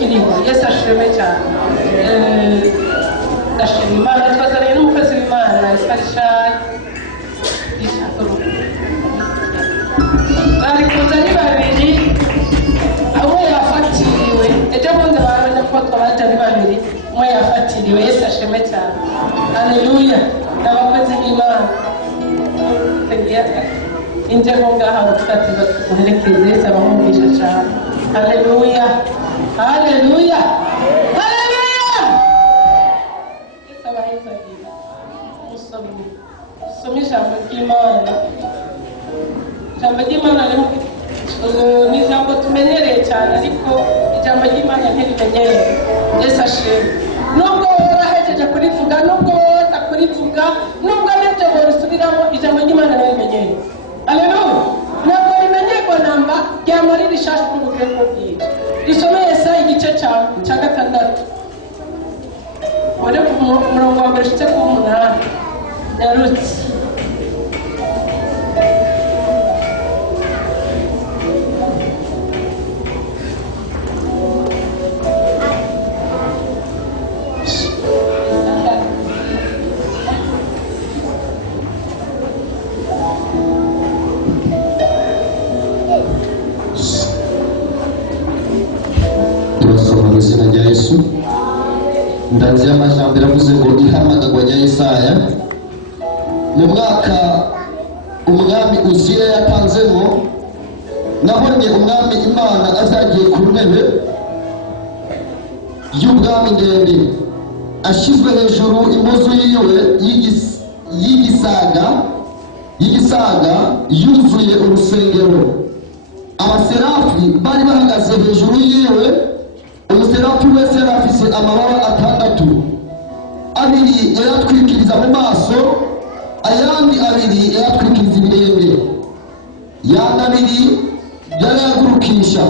kirimo. Yesu ashimwe cyane. Ndashima Imana twazaniye n'umukozi w'Imana Isfarishayi bari kuza ari babiri aho yafatiriwe ejo bundi barabona ko twabaje ari babiri umwe yafatiriwe. Yesu ashimwe cyane. Haleluya. N'abakozi b'Imana injego ngaha tutatiza kuherekeza Yesu abahungisha cyane. Haleluya. Haleluya. Haleluya. Yesu abahizagira usomye ijambo ry'Imana. Ijambo ry'Imana ni ijambo tumenyereye cyane ariko ijambo ry'Imana ntirimenyereye. Yesu ashimwe. Nubwo warahejeje kurivuga nubwo utakurivuga nubwo nibyo borusubiramo ijambo ry'Imana ntirimenyereye. Haleluya. Ntabwo rimenyerwa namba ryamara rishasha n'ubugire bw'ibyo. Risomeye Yesaya igice cya 6 wari ku murongo wa mbere ushitse ku 8 yarutse. izina rya Yesu. Ndazi amajambo yavuze ngo ihamagarwa rya Yesaya mu mwaka umwami Uziya yatanzemo, nabonye umwami Imana azagiye ku ntebe y'ubwami ndende, ashyizwe hejuru impuzu yiwe y'igisaga yuzuye urusengero. Abaserafi bari bahagaze hejuru yiwe. Umuserafi wese yari afise amababa 6, abiri yayatwikiriza mu maso, ayandi abiri yayatwikiriza ibirenge, yandi abiri yarayagurukisha.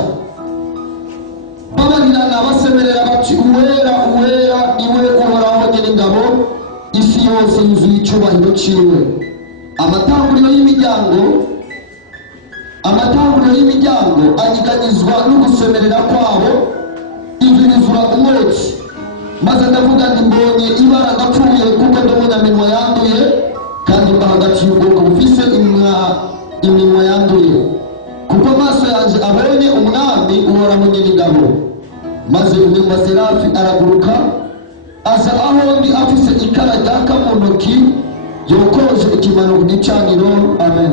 Babarirana basemerera bati uwera uwera niwe uhoraho nyir'ingabo, isi yose yuzuye icyubahiro ciwe. Amatanguriro y'imiryango anyiganyizwa no gusemerera kwabo, inzu yuzura umwotsi. Maze ndavuga nti mbonye ibara ndapfuye kuko ndi umunyaminwa yanduye, kandi mba hagati y'ubwoko bufise iminwa yanduye, kuko amaso yanjye abonye umwami uhoraho nyir'ingabo. Maze umwe mu baserafi araguruka aza aho ndi afise ikara ryaka mu ntoki yokoje ikimano ku gicaniro. Amen.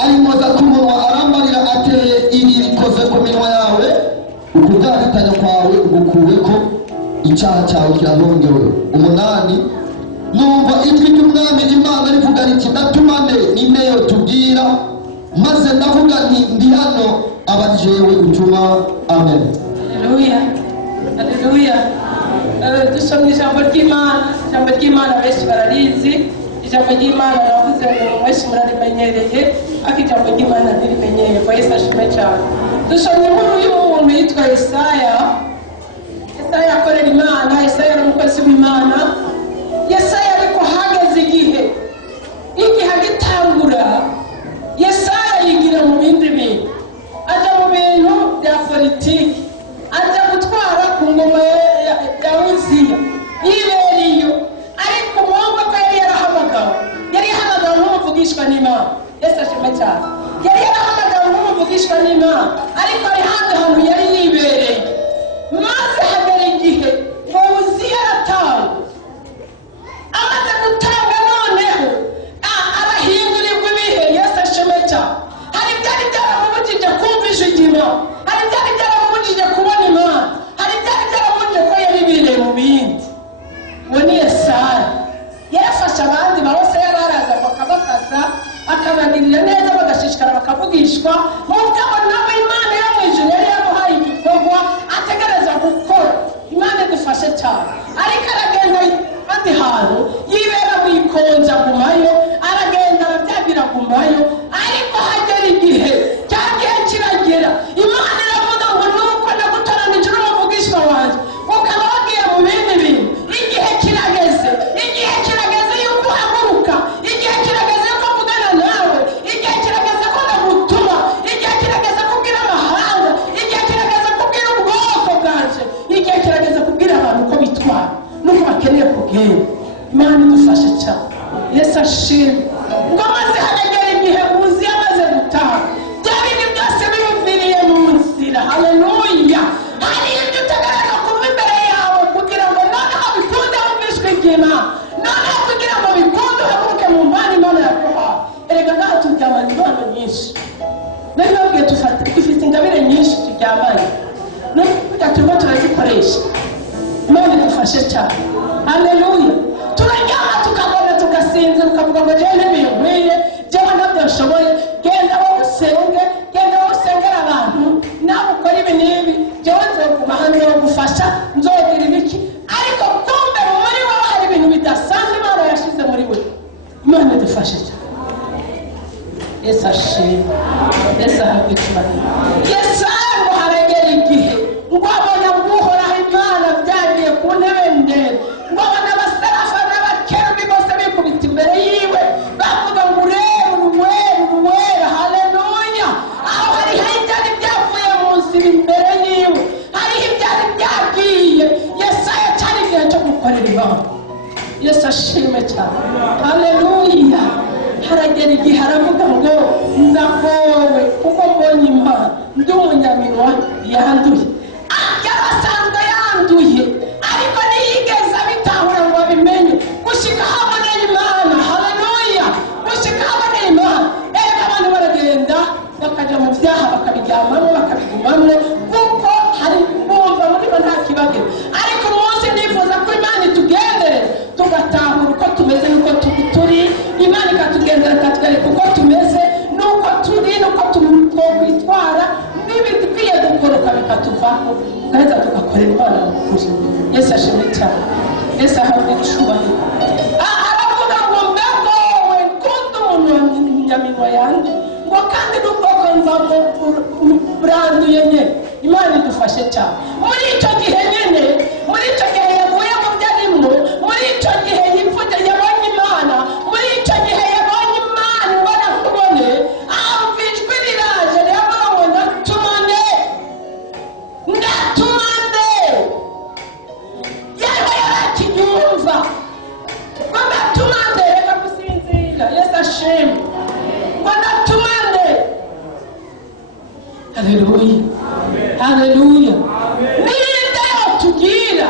Arimoza ku munwa arambarira ateye ibi bikoze ku minwa yawe, ukubwaritanya kwawe ugukuweko, icyaha cyawe kirahongewe. 8 numva ijwi ry'umwami Imana rivuga riti ndatuma nde nineyo tubwira, maze ndavuga nti ndi hano abajewe utuma. Amen. Haleluya. Haleluya. Dusomye ijambo ry'Imana. Ijambo ry'Imana benshi bararizi. Ijambo ry'Imana navuze ngo mwese murarimenyereye, ariko ijambo ry'Imana ntirimenyereye. Yesu ashimwe cyane. Dusomye inkuru y'umuntu yitwa Yesaya. Yesaya akorera Imana. Yesaya ari umukozi w'Imana. Yesaya ariko hageze igihe agitangura, Yesaya yigira mu bindi bintu, aja mu bintu bya politiki, aja gutwara ku ngoma ya Uziya yiberiyo. Ariko mwumva ko yari yarahamagawe nk'umuvugishwa n'Imana. Yesu ashimwe cyane. Yari yarahamagawe nk'umuvugishwa n'Imana, ariko ari handi hantu yari yibereye. Maze hagera igihe ngo Uziya aratanga. Amaze gutanga noneho arahindurirwa ibihe. Yesu ashimwe cyane. Hari byari byaramubujije kumva ijwi ry'Imana, hari byari byaramubujije kubona Imana, hari byari byaramubujije ko yabibereye mu bindi. Uwo ni Yesaya. Yarafasha abandi bose yararaza bakabafasha, akabagirira neza, bagashishikara bakavugishwa. Mugabo nawe Imana yo mu ijuru yari yamuhaye igikorwa ategereza gukora. Imana idufashe cyane. Ariko aragenda ahandi hantu yibera wikonja gumayo, aragenda arabyagira gumayo. Ariko hagera igihe cyagiye Imana idufashe cyane. Yesu ashimwe. Ngo maze haragera igihe Uziya amaze gutaha, bya bindi byose bimuviriye mu nzira. Haleluya. Hari ibyo utagaragara kuva imbere yawe kugira ngo noneho bikunde wumvishwe iby'Imana, noneho kugira ngo bikunde uhaguruke mu mpano Imana yaguhaye. Erega ngaha turyamana impano nyinshi, nari babwiye dufite ingabire nyinshi turyamanye, n'ukuvuga turimo turazikoresha. Imana idufashe cyane. Haleluya. Turaryama tukabona tugasinzira, ukavuga ngo jewe ntibinkwiye, jewe ntabyo nshoboye, genda wowe usenge, genda wowe usengera abantu, nawe ukora ibi n'ibi, jewe nzoguma hano nzogufasha, nzogira ibiki. Ariko kumbe muri wowe hari ibintu bidasanzwe Imana yashize muri we. Imana idufashe cyane. Yesu ashimwe. Yesu ahabwe icyubahiro. Yesaya ngo haragera igihe ngo abona Uhoraho Imana byagiye ku ntebe ndende, ngo abona abaserafa n'abakerubi bose bikubita imbere yiwe bavuga ngo urera uruwera uruwera. Haleluya. Aho hariho ibyari byavuye mu nzira imbere yiwe, hariho ibyari byagiye. Yesaya cyari igihe cyo gukorera Imana. Yesu ashimwe cyane. Haleluya. Haragera igihe aravuga ngo ndagowe kuko mbonye Imana, ndi umunyaminwa yanduye. Yari asanzwe yanduye, ariko ntiyigeze abitahura ngo abimenye gushika aho aboneye Imana. Haleluya. Gushika aho aboneye Imana. Erega abantu baragenda bakajya mu byaha bakabiryamamo bakabigumamo kuko hari bumva muri bo nta kibazo. Ariko umunsi nifuza ko Imana itugendere tugatahura uko tumeze n'uko turi, Imana ikatugendera ikatwereka uko tumeze n'uko turi n'uko twitwara, n'ibikwiye gukoroka bikatuvaho, tugahita tugakorera Imana mukuri. Yesu ashimwe cyane. Yesu ahabwe icyubahiro. Aravuga ngo mbegowe kundi umuntu w'umunyaminwa yanjye, ngo kandi n'ubwoko mvamo buranduye nyine. Imana idufashe cyane. Muri icyo gihe nyine, muri icyo gihe yavuye mu byo arimo, muri icyo gihe yipfuje yabonye Imana, muri icyo gihe yabonye Imana ubona kubone, ahumva ijwi riraje riravuga ngo ndatumane, ndatumane. Yaba yarakibyumva ngo ndatumane, reka gusinzira. Yesu ashimwe. Ngo ndatumane. Haleluya. Haleluya. Ninde yotugira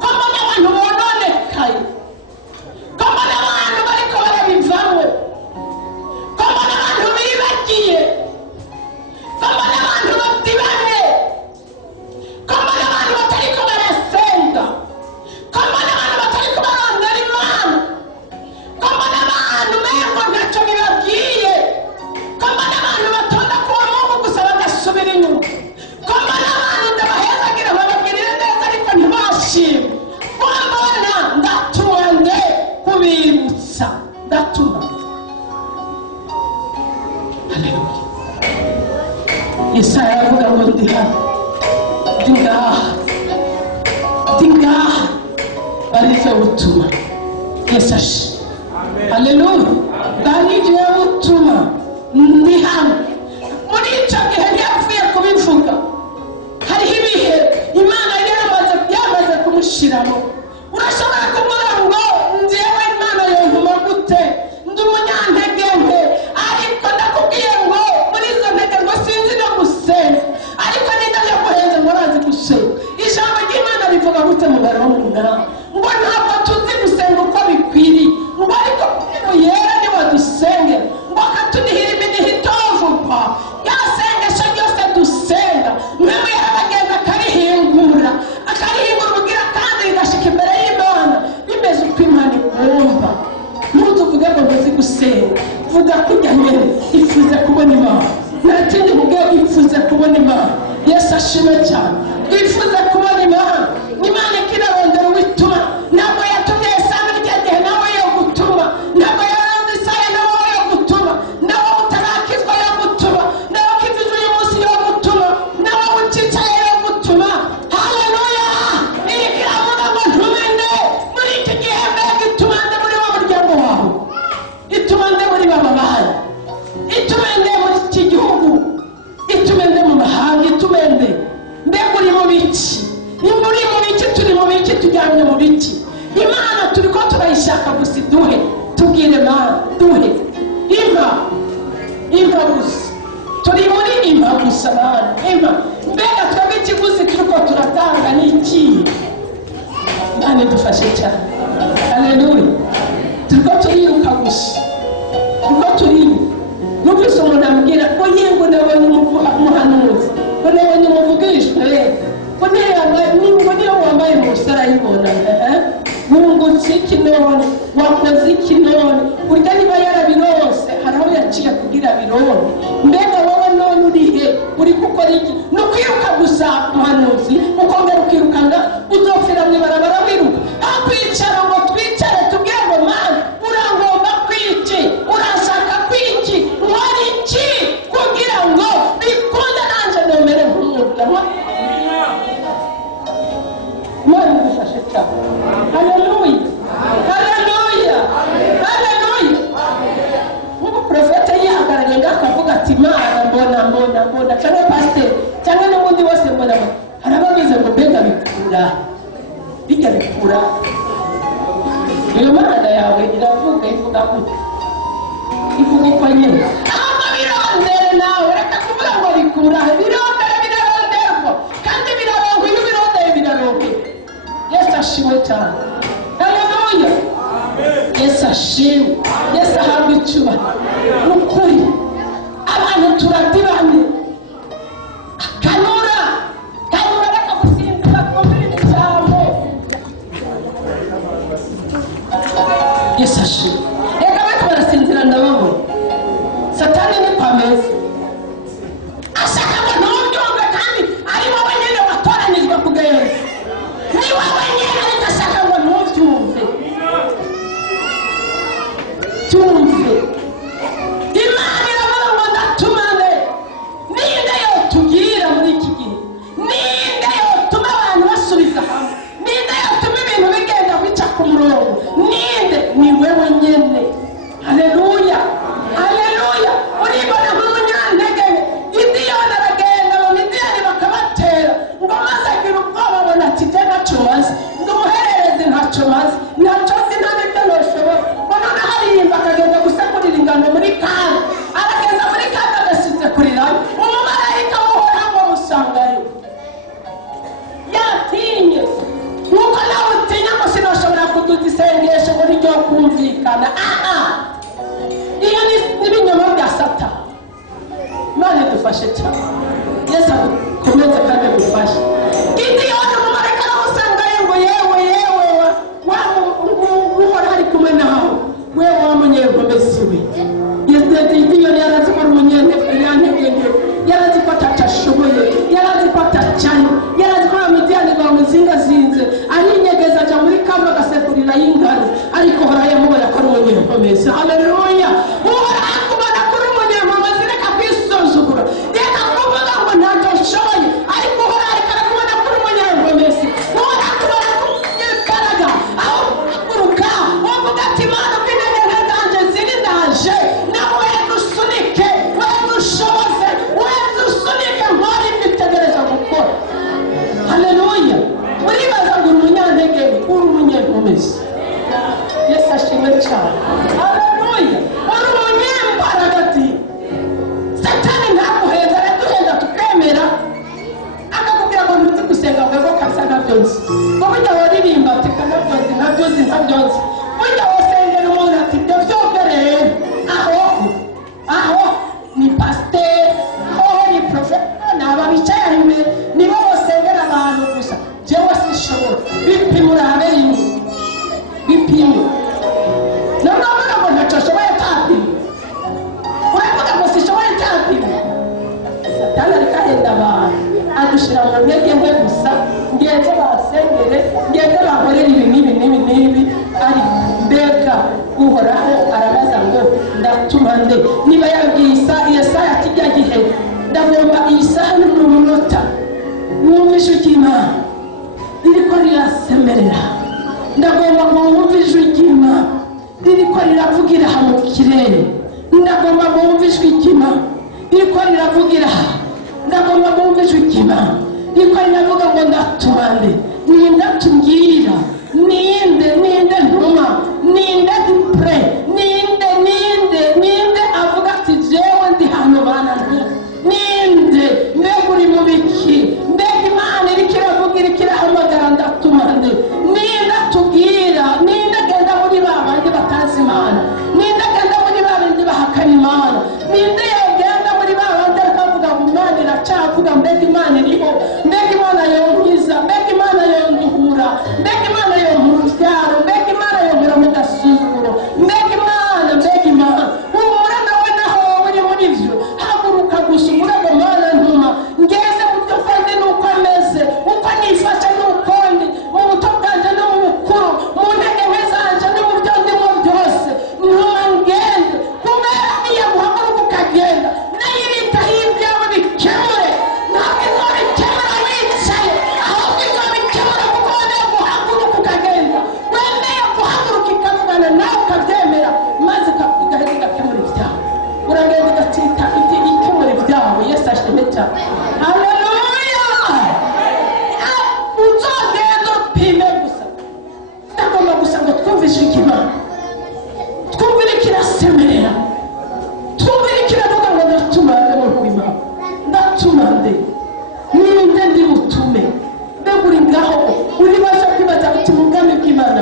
ko mbona abantu bononekaye, ko mbona abantu bariko barabivamo, ko mbona abantu bibagiye, ko mbona abantu batibane, ko mbona abantu batariko barasenga, ko mbona abantu batariko barondera Imana, ko mbona abantu mengo ntacyo bibabwiye, ko mbona abantu batonda kuwa Mungu gusa bagasubira inyuma, ko mbona abantu ndabahezagira babagirire neza ariko ntibashime. Mbona ndatumane kubibutsa, ndatuma. Haleluya. Yesaya aravuga ngo ndi hano, ndi ngaha, ndi ngaha, barize butuma. Yesu ashimwe. Haleluya. Barize butuma, ndi hano. Muri icyo gihe ntiyapfuye kubivuga, hariho ibihe Imana yamaze kumushiramo. Urashobora kuvuga ngo njyewe Imana yontuma gute, ndi umunyantege nke, ariko ndakubwiye ngo muri izo ntege ngo sinzi no gusenga, ariko nindajya kurenza ngo arazi gusenga. Ijambo ry'Imana rivuga gute mu Baroma 8 ngo ntabwo tuzi gusenga uko bikwiriye, ngo ariko kuko yera niwe dusengera, ngo akatunihira iminiho itovugwa. Yasengesho ryose dusenga mwebwe yarabagenda akarihingura ubugira kandi rigashika imbere y'Imana bimeze uko Imana igomba. Ntutuvuge ngo ntuzi gusenga, vuga kujya mbere ifuze kubona Imana. Ntakindi vuge ifuze kubona Imana. Yesu ashimwe cyane. Ifuze kubona Imana. Imana ikirarondera uwituma. Ntabwo yatumye Yesayi rya gihe nawe yo gutuma, ntabwo yaronze Isaya nawe yo gutuma, nawe utarakizwa yo gutuma, nawe ukizwa uyu munsi yo gutuma, nawe ucicaye yo gutuma. Haleluya. Ikiravuga ngo ntumende muri iki gihe, mbega itumande muri wa muryango wawe, itumande muri baba bawe, itumende muri iki gihugu, itumende mu mahanga, itumende mbega uri mu biki, uri mu biki, turi mu biki turabishaka gusa duhe, tubwire Mana duhe impa gusa, turi muri impa gusa Mana, impa. Mbega twebwe ikiguzi turiko turatanga ni iki? Mana dufashe cyane. Haleluya. Turiko turiruka gusa, turiko turiruka. Numvise umuntu ambwira ko yego nabonye umuhanuzi, ko nabonye umuvugishwe, ko niyo wambaye umusara yibona, wungutse iki none, wakoze iki none, urya niba yarabirose hari aho yaciye kugira birone. Mbega wowe none urihe, uri gukora iki? Ni ukwiruka gusa umuhanuzi, ukongera ukirukana, uzopfira mu ibarabara wiruka. Aho kwicara ngo twicare tubwire ngo Mana urangomba kwiki, urashaka kwiki, wari iki kugira ngo bikunde nanje nomere nk'umuntu. Imana idufashe cyane. Haleluya, haleluya, haleluya. Nk'uko profete yihagarariye ngakavuga ati Mana mbona cyangwa pasiteri cyangwa n'ubundi wose mbona, hari ababize ngo mbega bijya bikura. Iyo Mana yawe iravuga ivuga gute? Ivuga uko nyine. Ahubwo birondere nawe, reka kuvuga ngo bikura, bironderwa kandi birarongo, iyo birondeye birarongo. Yesu ashimwe cyane. Haleluya. Yesu ashimwe. Yesu ahabwe icyubahiro. Ni ukuri abantu turadibane, kanura reka gusimbuka kumvira ijambo. Yesu ashimwe. Reka bati barasinzira ndababona. Satani ni pameza, ashaka ngo ntubyumve kandi ari wowe nyine watoranijwe kugenda, ni wowe nyine ariko ashaka ngo ntubyumve. Tumve Imana iravuga ngo ndatumane. Ninde yotugira muri iki gihe? Ninde yotuma abantu basubiza hamwe? Ninde yotuma ibintu bigenda bica ku murongo? Ninde? Ni wewe nyine. Haleluya, haleluya. Uribona nk'umunyantege, Gideyoni aragenda mu Midiyani bakabatera, ngo maze agira ubwoba abona ati jye ntacyo maze, ndi umuhererezi ntacyo maze, ntacyo nzi nta n'ibyo noshobora. None haririmba akagenda gusekurira ingano muri Kana, aragenda muri Kana agasize kurirayo, umumarayika w'Uhoraho amusangayo. Yatinye nuko nawe utinya ngo sinoshobora kuduza isengesho ngo niryo kumvikana. Iyo ni ibinyoma bya Satani. Imana idufashe cyane. Yesu akomeze kandi adufashe. Gideyoni umumarayika aramusangayo ngo yewe Uhoraho ari kumwe nawe, wewe wa munyegomezi we. Gideyoni yarazi ko ari umunyantege, yarazi ko atashoboye, yarazi ko atacanye, yarazi ko Midiyani bamuzingazinze, arinyegeza ajya muri Kama agasekurira y'ingano, ariko Uhoraho yamubona ko ari umunyegomezi. Haleluya. Uhoraho akubona ko uri umunyegomezi, reka kwisuzugura, reka kuvuga ngo ntacyo nshoboye, ariko Uhoraho arakubona ko uri umunyegomezi. Uhoraho akubona ko imbaraga, aho uhaguruka uvuga ati Mana uko intege nke zanjye ziri ndaje, nawe dusunike, we dushoboze, we dusunike nk'ari mbitegereza gukora. Haleluya. Uribaza ngo uri umunyantege, uri umunyegomezi. Yesu ashimwe cyane. Haleluya. Uri umunyembaraga ati Satani ntaguheza, araduheza tukemera, akakubwira ngo ntuzi gusenga ngo kabisa ntabyo nzi. Ngo burya waririmba ati ntabyo nzi. Burya wasengera umuntu ati ibyo byose rero, aho ni pasiteri, aho ni profeta, ni ababicaye imbere, nibo basengera abantu gusa. Jewe sishobora. Bipimo urabe rimwe, bipimo. Ntabwo avuga ngo ntacyo ashoboye tapima, uravuga ngo sishoboye tapima. Satani ariko ahenda abantu, adushyira mu ntege nke gusa, ngeze basengere, ngeze bakorere ibi n'ibi, ariko mbega Uhoraho arabaza ngo ndatuma nde? Niba yabwiye Yesaya ati ijya gihe ndagomba iyi saha n'umunota wumve ijwi ry'Imana ririko rirasemerera, ndagomba ngo wumve ijwi ry'Imana ririko riravugira aha mu kirere, ndagomba ngo wumve ijwi ry'Imana ririko riravugira aha, ndagomba ngo wumve ijwi ry'Imana ririko riravuga ngo ndatuma nde? Ninde atubwira? Ninde ntuma? ukavuga mbega Imana iriho, mbega Imana yonkiza, mbega Imana yonduhura, mbega Imana yonkura urubyaro, mbega Imana yonkura mu gasuzuguro, mbega Imana, mbega Imana. Humura nawe naho uri muri byo, haguruka gusa umurego Mana ntuma ngeze mu byo kandi nuko ameze, uko nifashe nuko ndi, mu buto bwanjye no mu bukuru, mu ntege nke zanje no mu byo ndimo byose, ntuma ngende kubera niyo guhaguruka ukagenda nayo ibitaho ibyawe bikemure. Ntabwo izobikemura wicaye, ahubwo izobikemura kuko wemeye guhaguruka ukagenda, wemeye guhaguruka ikavugana nawe ukabyemera, maze igahita igakemura ibyawe. Uragenda ugatita ikemura ibyawe. Yesu ashimwe cyane. Haleluya. Uzogenda upime gusa, ndagomba gusa ngo twumvishe Imana, twumvire kirasemerera, twumvire kiravuga ngo ndatuma nde mu Imana, ndatuma nde, ninde ndi butume. Mbega uri ngaho uribaza kwibaza uti mu bwami bw'Imana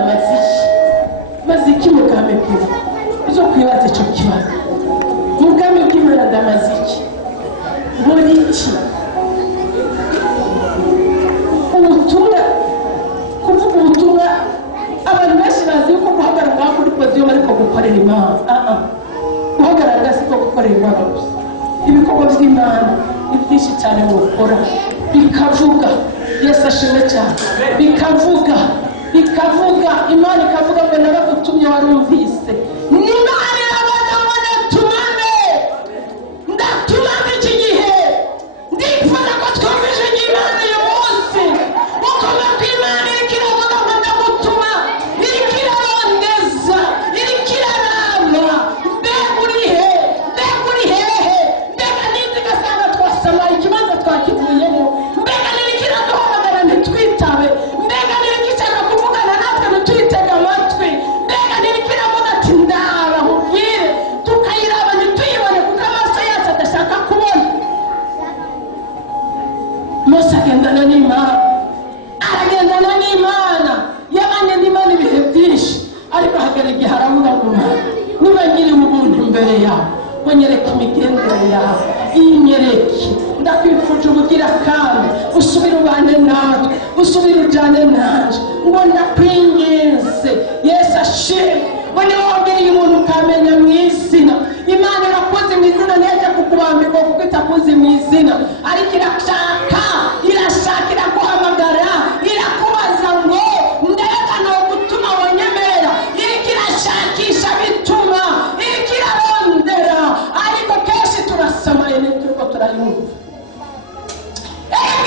maze iki mu bwami bw'Imana? Uzo kwibaza icyo kibazo, mu bwami bw'Imana ndamaze iki, muri iki? Ubutumwa, kuvuga ubutumwa, abantu benshi bazi yuko guhagarara kuri podiyumu ariko gukorera Imana. Guhagarara si ko gukorera Imana gusa. Ibikorwa by'Imana ni byinshi cyane mukora, bikavuga. Yesu ashimwe cyane. Bikavuga Imana ikavuga ngo nabagutumye warumvise. N'Imana irabaza ngo ndatumane, ndatumane iki gihe. Ndifuza ko twumvise Imana uyu munsi, ukoma ko Imana iriko iravuga ngo ndagutuma, iriko irarondeza, iriko irarama. Mbega uri he? Mbega uri hehe? Mbega n'inzi gasanga twasamaye ikibanza twakivuyemo. Mbega n'iriko iraduhamagara ntitwitabe. Mbega n'iriko ishaka kuvugana natwe ntituyitege amatwi. Mbega n'iriko iravuga ati ndaba nkubwire, tukayiraba ntituyibone kuko amaso yacu adashaka kubona. Mose agendana n'Imana, aragendana n'Imana, yabanye n'Imana ibihe byinshi, ariko hagera igihe aravuga ngo niba ngiri mu buntu imbere yawe, ngo nyereke imigendere yawe, inyereke. Ndakwifuje ubugira kandi usubire ubane natwe, usubire ujyane naje, ngo ndakwinginze. Yesu ashimwe. Ngo niba wabwiriye umuntu ukamenya mu izina, Imana irakuzi mu izina, ntiyajya kukubambirwa kuko itakuzi mu izina, ariko irashaka iraguhamagara, irakubaza ngo ndeka no gutuma wanyemera. Iriko irashakisha bituma, iriko irarondera, ariko kenshi turasamaye ntituriko turayumva.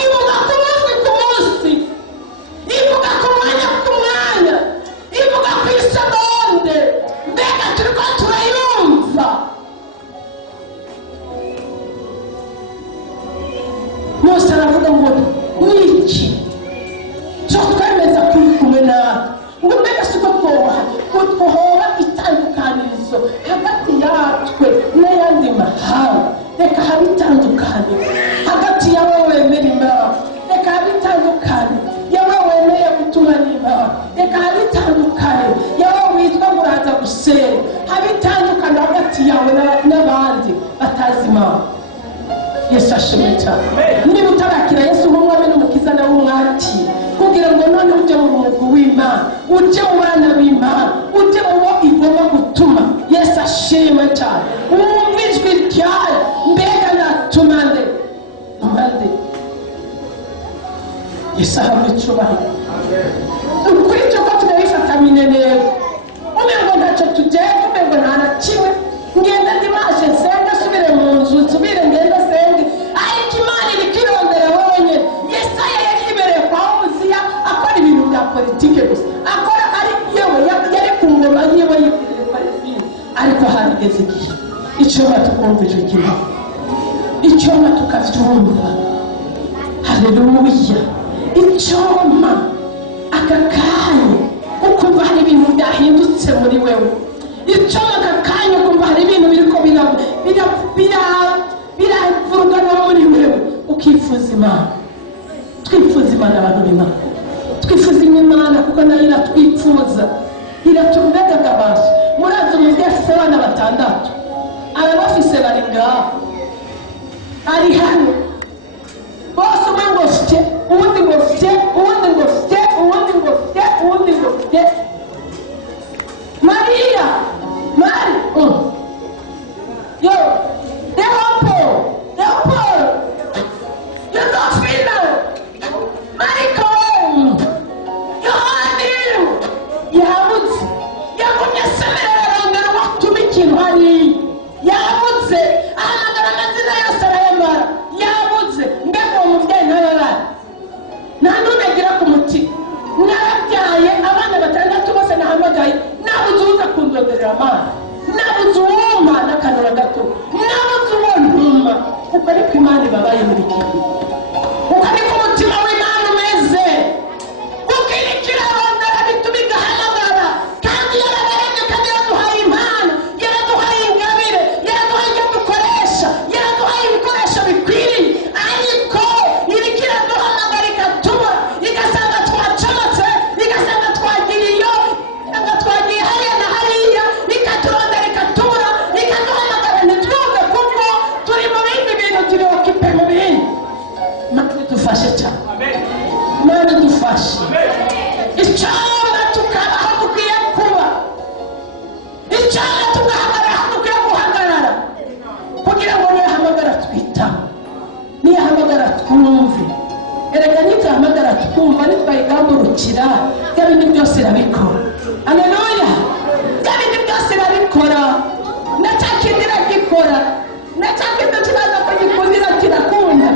Ivuga ku munsi ku munsi, ivuga ku mwanya ku mwanya, ivuga ku isegonde. Mbega turiko turayumva? Mose aravuga ngo niki cyo twemeza kuri kumwe nawe, ngo mbega siko twohora itandukanirizo hagati yatwe n'ayandi mahanga. Reka habe itandukaniro hagati yawe wemera Imana, reka habe itandukaniro yawe wemeye gutuma n'Imana, reka habe itandukaniro yawe witwa ngo uraza gusenga, habe itandukaniro hagati yawe n'abandi batazi Imana. Yesu ashimwe cyane. Niba utarakira Yesu nk'umwami n'umukiza nawe umwakire, kugira ngo none ujye mu mwuga w'Imana, ujye mu bana b'Imana, ujye mu bo igomba gutuma. Yesu ashimwe cyane. Wumva ijwi ryayo, mbega natuma nde? Mpande Yesu ahabwa icyubahiro. Ukuri cyo ko tunabifata minenero, umengo ntacyo tugenda, umengo nta na kimwe. Ngenda ndimaje nsenga, subire mu nzu, nsubire ngenda senge, ariko Imana iriko irondera wowe nyene. Yesaya yari yibereye kwa Uziya akora ibintu bya politike gusa, akora ari yewe yari ku ngoma yiwe yibereye Palestine. Ariko harigeze igihe icyuma tukumvije igihe, icyuma tukavyumva. Haleluya. Icyuma aka kanya ukumva hari ibintu byahindutse muri wewe. Icyuma aka kanya ukumva hari ibintu biriko biravurugana muri wewe, ukifuza Imana. Twifuza Imana abantu b'Imana, twifuza Imana kuko nayo iratwifuza, iratumbega abantu. Murazi umubyeyi afise abana 6, abafise bari ngaho, ari hano bose umwe ngo fite uwundi ngo fite uwundi ngo fite uwundi ngo fite uwundi ngo fite. Mariya Mari yo Leopold Josephina Mariko Yohani yabutse yagumye asemerera arongera watuma ikintu hari yabutse ahamagara amazina yose arayamara yabutse mbega uwo mubyeyi ntababara nta n'umwe agira ku mutima. Narabyaye abana batandatu bose nahamagaye nabuze uza kundonderera amazi nabuze uwumpa n'akanura gato nabuze uwo ntuma. Uko ariko Imana ibabaye muri iki gihe, uko ariko umutima w'Imana umeze. Ukirikira arondera bituma igahamagara kandi yarabaremye kandi yaraduhaye impano yaraduhaye ingabire yaraduhaye ibyo dukoresha yaraduhaye ibikoresho bikwiriye, ariko irikira duhamagara igatuma igasanga twacomotse igasanga twagiye iyo igasanga twagiye hariya na hariya ikaturondera ikatura ikaduhamagara ntitwumve kuko turi mu bindi bintu turi okipe mu bindi. Imana idufashe cyane, Imana idufashe. Icyana tukabaho dukwiye kuba, icyana tugahagarara aho dukwiye guhagarara kugira ngo niyahamagara twitaho niyahamagara twumve. Erega nitahamagara twumva nitwayigamburukira bya bindi byose irabikora. Haleluya! Bya bindi byose irabikora, na cya kindi iragikora, na cya kindi kibaza ko gikundira kirakunda,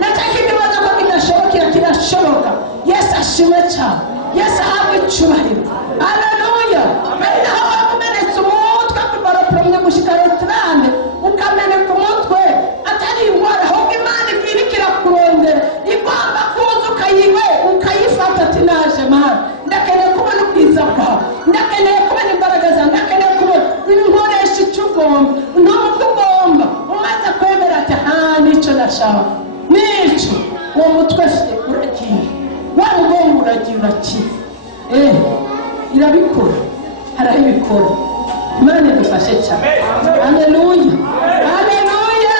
na cya kindi baza ko kidashobokera kirashoboka. Yesu ashimwe cyane, Yesu ahabwe icyubahiro. Haleluya! Ari naho wakumenetse umutwe kuva roporomye gushika roturane ukameneka umutwe atari indwara, ahubwo Imana ibwirikira kurondera igomba kuza ukayifata ati naje Mana ndakeneye kubona ubwiza bwawe, ndakeneye kubona imbaraga zawe, ndakeneye kubona nkoresha icyo ugomba ntabwo ugomba. Umaze kwemera ati nicyo nashaka nicyo, uwo mutwe afite uragiye, wa mugongo uragiye urakiye. Irabikora, haraho ibikora. Imana idufashe cyane. Haleluya, haleluya,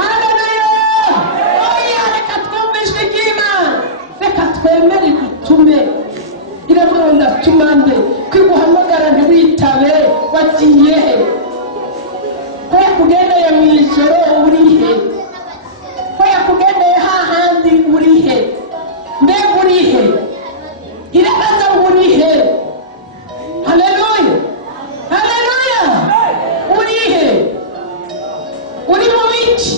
haleluya. Oya, reka twumve ijwi ry'Imana, reka twemere dutume. Iravuga ngo ndatuma nde, kwiguhamagara ntiwitabe wagiye he, ko yakugendeye mu ijoro uri he, ko yakugendeye hahandi uri he, mbega uri he, irabaza ngo uri he. Haleluya, haleluya. Uri he? Uri mu biki?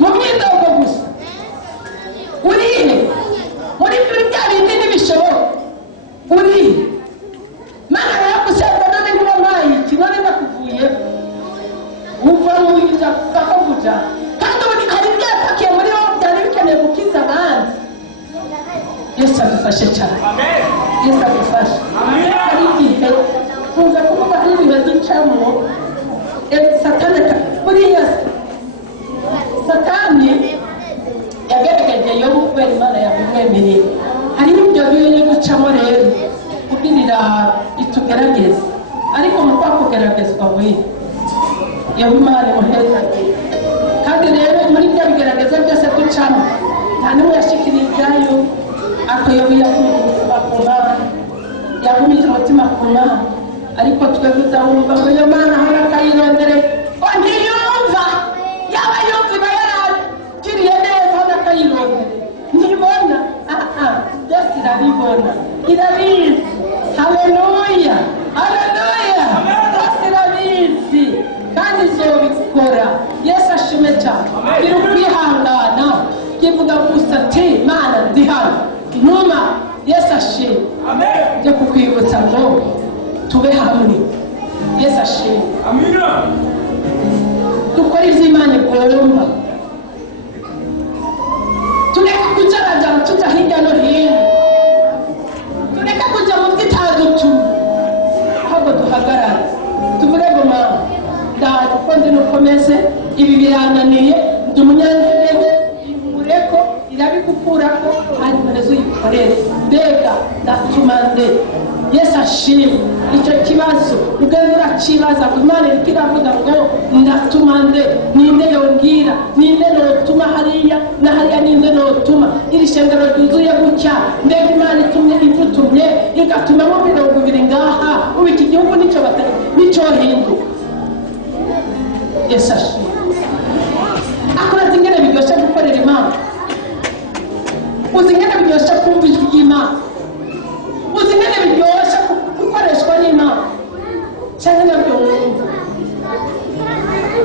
Mu myidogo gusa? Uri he? Muri bya bindi ntibishoboka? Uri he? Mana yagusabwa none ngo mpaye iki, none ndakuvuye uva mu bijya kuvuga kandi ubu hari ibyapakiye muri wowe byari bikeneye gukiza abandi. Yesu adufashe cyane, Yesu adufashe. Hari igihe kuza kuvuga hari ibihe ducamo Satani buriya Satani yagaragaje Yobu kubera Imana yamwemereye. Hari ibyo biri gucamo rero kubwirira itugerageza, ariko mu kwakugeragezwa we Yobu Imana imuhereza. Kandi rero muri bya bigerageza byose ducamo nta n'umwe yashikiriye ibyayo, ako Yobu yagumize umutima ku Mana, ariko twebwe udahumva ngo iyo Mana ahora akayirondere ngo ntiyumva, yaba yumva iba yaragiriye neza ahora akayirondere ntibona. Byose irabibona, irabizi. Haleluya, haleluya. Byose irabizi kandi izobikora. Yesu ashime cyane. Biri ukwihangana kivuga gusa ati Mana ndi hano ntuma. Yesu ashime. Byo kukwibutsa ngo tube hamwe. Yesu ashime. Amina. Dukora ibyo Imana igomba, tureka kujarajara tujya hirya no hino, tureka kujya mu by'itandukanye, ahubwo duhagarare tuvuge ngo Mana ndaje uko ndi nukomeze, ibi birananiye, ndi umunyantege, irabigukurako hanyuma rezo uyikorere. Mbega ndatuma nde Yesu ashimwe. Icyo kibazo ugenda urakibaza ku Imana iriko iravuga ngo ndatuma nde, ninde yongera, ninde notuma hariya na hariya, ninde notuma iri shengero ryuzuye gutya, mbega Imana itumye igutumye igatuma mu 20 ngaha ubu iki gihugu nicyo batari nicyo hinduka. Yesu ashimwe. Akora zingene biryoshe gukorera Imana, uzingene biryoshe kumva ijwi ry'Imana, uzingene biryoshe gukoreshwa n'Imana cyane nabyo wumva.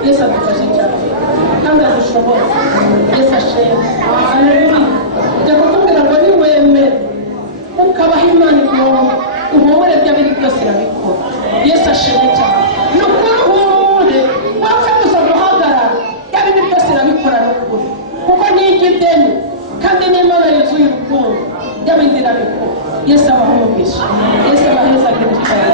Yesu adufashe cyane kandi adushoboye. Yesu ashimwe. Haleluya. Ndakubwira ngo niwemere ukabaho Imana igomba uhumure bya bindi byose irabikora. Yesu ashimwe cyane. Nukuri uhumure wapfa gusa guhagarara bya bindi byose irabikora nukuri, kuko ni igideni kandi n'Imana yuzuye urukundo bya bindi irabikora. Yesu abahumugisha. Yesu abaheza kenshi cyane.